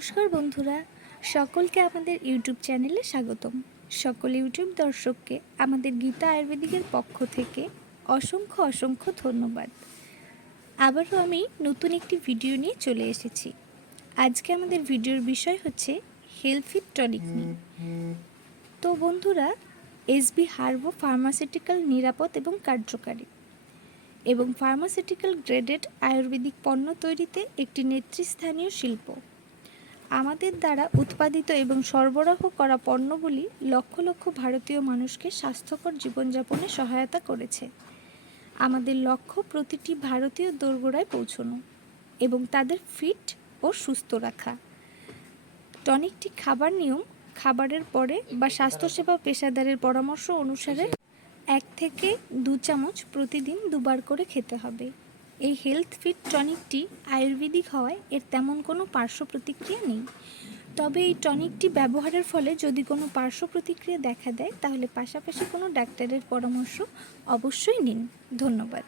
নমস্কার বন্ধুরা, সকলকে আমাদের ইউটিউব চ্যানেলে স্বাগতম। সকল ইউটিউব দর্শককে আমাদের গীতা আয়ুর্বেদিকের পক্ষ থেকে অসংখ্য অসংখ্য ধন্যবাদ। আবারও আমি নতুন একটি ভিডিও নিয়ে চলে এসেছি। আজকে আমাদের ভিডিওর বিষয় হচ্ছে হেলথিট টনিক নিয়ে। তো বন্ধুরা এসবি হার্বো ফার্মাসিউটিক্যাল নিরাপদ এবং কার্যকারী এবং ফার্মাসিউটিক্যাল গ্রেডেড আয়ুর্বেদিক পণ্য তৈরিতে একটি নেতৃস্থানীয় শিল্প। আমাদের দ্বারা উৎপাদিত এবং সরবরাহ করা পণ্যগুলি লক্ষ লক্ষ ভারতীয় মানুষকে স্বাস্থ্যকর জীবনযাপনে সহায়তা করেছে। আমাদের লক্ষ্য প্রতিটি ভারতীয় দোরগোড়ায় পৌঁছানো এবং তাদের ফিট ও সুস্থ রাখা। টনিকটি খাবার নিয়ম, খাবারের পরে বা স্বাস্থ্যসেবা পেশাদারের পরামর্শ অনুসারে এক থেকে দু চামচ প্রতিদিন দুবার করে খেতে হবে। এই হেলথ ফিট টনিকটি আয়ুর্বেদিক হওয়ায় এর তেমন কোনো পার্শ্ব প্রতিক্রিয়া নেই। তবে এই টনিকটি ব্যবহারের ফলে যদি কোনো পার্শ্ব প্রতিক্রিয়া দেখা দেয়, তাহলে পাশাপাশি কোনো ডাক্তারের পরামর্শ অবশ্যই নিন। ধন্যবাদ।